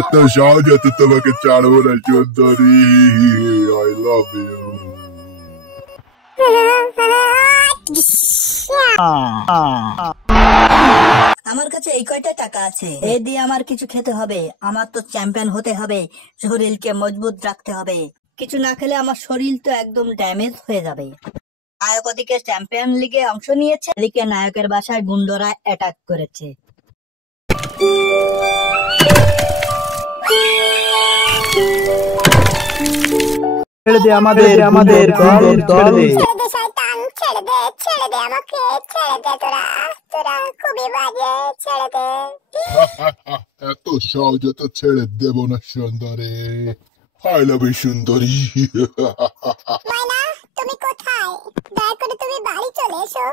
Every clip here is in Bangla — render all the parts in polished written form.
এত সহজে তো তোমাকে ছাড়বো না সুন্দরী। I love you. আমার কাছে এই কয়টা টাকা আছে, এই দিয়ে আমার কিছু খেতে হবে। আমার তো চ্যাম্পিয়ন হতে হবে, শরীরকে মজবুত রাখতে হবে। কিছু না খেলে আমার শরীর তো একদম ড্যামেজ হয়ে যাবে। নায়ক ওদিকে চ্যাম্পিয়ন লিগে অংশ নিয়েছে, এদিকে নায়কের বাসায় গুন্ডরা অ্যাটাক করেছে। ছেড়ে দে আমাদের দল ছেড়ে দে। ছেড়ে দে শয়তান, ছেড়ে দে, ছেড়ে দে আমাকে, ছেড়ে দে, তোরা তোরা খুবই বাজে, ছেড়ে দে। এত সহজে তো ছেড়ে দেব না সুন্দরী। আই লাভ ইউ সুন্দরী। মাইনা, তুমি কোথায়? দয়া করে তুমি বাড়ি চলে এসো।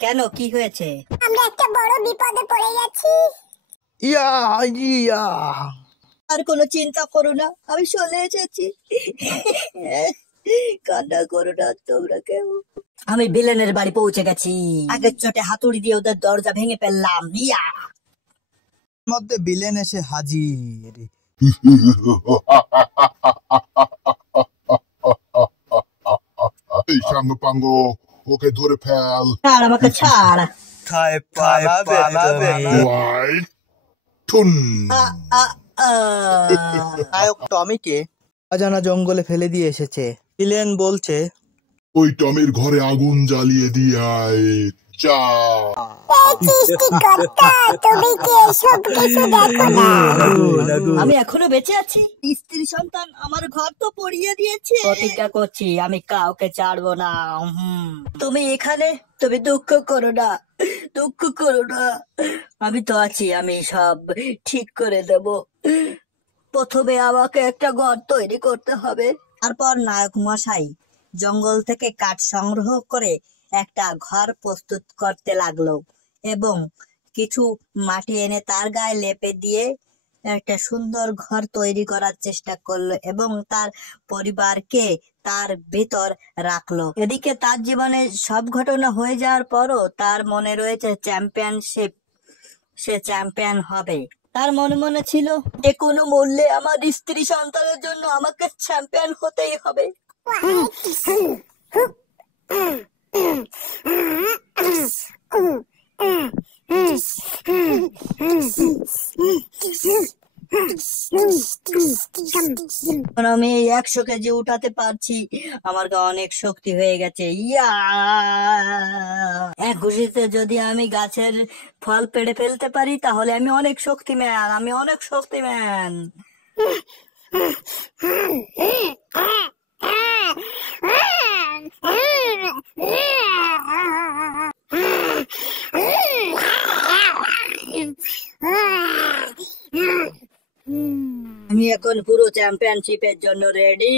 কেন, কি হয়েছে? আমরা একটা বড় বিপদে পড়ে গেছি। ইয়া ইয়া আর কোনো চিন্তা করো না, আমি চলে এসেছি। কান্না করো না তোমরা কেউ। আমি ভিলেনের বাড়ি পৌঁছে গেছি। আগের চোটে হাতুড়ি দিয়ে ওদের দরজা ভেঙে ফেললাম। ইয়া মধ্যে বিলেন এসে হাজির। এই সাঙ্গ পাঙ্গ, ওকে ধরে ফেল। ছাড় আমাকে, ছাড়। খায় পালাবে ওয়াই ঠুন। আ, আ, আ। নায়ক টমিকে অজানা জঙ্গলে ফেলে দিয়ে এসেছে। বিলেন বলছে, ওই টমির ঘরে আগুন জ্বালিয়ে দিয়ে আয়। যা। সৃষ্টিকর্তা, তুমি কি এসব কিছু দেখো না? আমি এখনো বেঁচে আছি। স্ত্রী সন্তান আমার ঘর তো পড়িয়ে দিয়েছে। প্রতিজ্ঞা করছি আমি কাউকে ছাড়বো না। তুমি এখানে, তুমি দুঃখ করো না, দুঃখ করো না। আমি তো আছি, আমি সব ঠিক করে দেব। প্রথমে আমাকে একটা ঘর তৈরি করতে হবে। তারপর নায়ক মশাই জঙ্গল থেকে কাঠ সংগ্রহ করে একটা ঘর প্রস্তুত করতে লাগলো এবং কিছু মাটি এনে তার গায়ে লেপে দিয়ে একটা সুন্দর ঘর তৈরি করার চেষ্টা করলো এবং তার পরিবারকে তার ভেতর রাখলো। এদিকে তার জীবনে সব ঘটনা হয়ে যাওয়ার পরও তার মনে রয়েছে চ্যাম্পিয়নশিপ, সে চ্যাম্পিয়ন হবে। তার মনে মনে ছিল যে কোনো মূল্যে আমার স্ত্রী সন্তানের জন্য আমাকে চ্যাম্পিয়ন হতেই হবে। আমি 100 কেজি উঠাতে পারছি, আমার অনেক শক্তি হয়ে গেছে। ইয়া, এক ঘুষিতে যদি আমি গাছের ফল পেড়ে ফেলতে পারি তাহলে আমি অনেক শক্তিমান, আমি অনেক শক্তিমান। আমি এখন পুরো চ্যাম্পিয়নশিপের জন্য ready.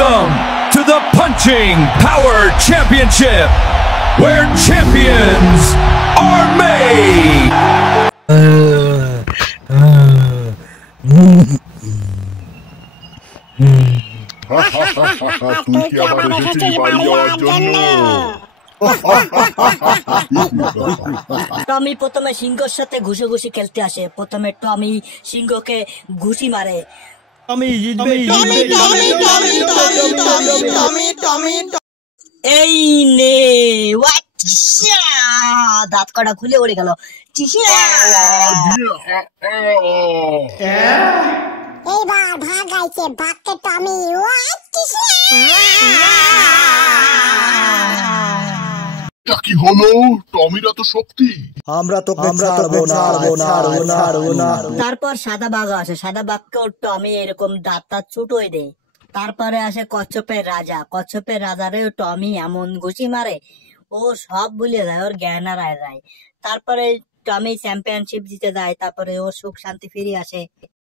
Come to the Punching Power Championship, where champions are made. তুই কি আবার এসেছিস বাড়ি যাওয়ার জন্য? টমি প্রথমে সিংহর সাথে ঘুষি খেলতে আসে। প্রথমে টমি সিংহকে ঘুষি মারে। এই নে, দাঁত কটা খুলে উড়ে গেল। এইবার ভাগাইছে ভাগকে টমি। কি হলো? টমিরা তো শক্তি। আমরা তোকে ছাড়বো না। তারপর সাদা বাঘ আসে, সাদা বাঘকেও টমি এরকম দাঁতটা ছুটোই দেয়। তারপরে আসে কচ্ছপের রাজা, কচ্ছপের রাজারেও টমি এমন ঘুষি মারে ও সব ভুলে যায়, ওর জ্ঞান হারায় যায়। তারপরে টমি চ্যাম্পিয়নশিপ জিতে যায়, তারপরে ও সুখ শান্তি ফিরে আসে।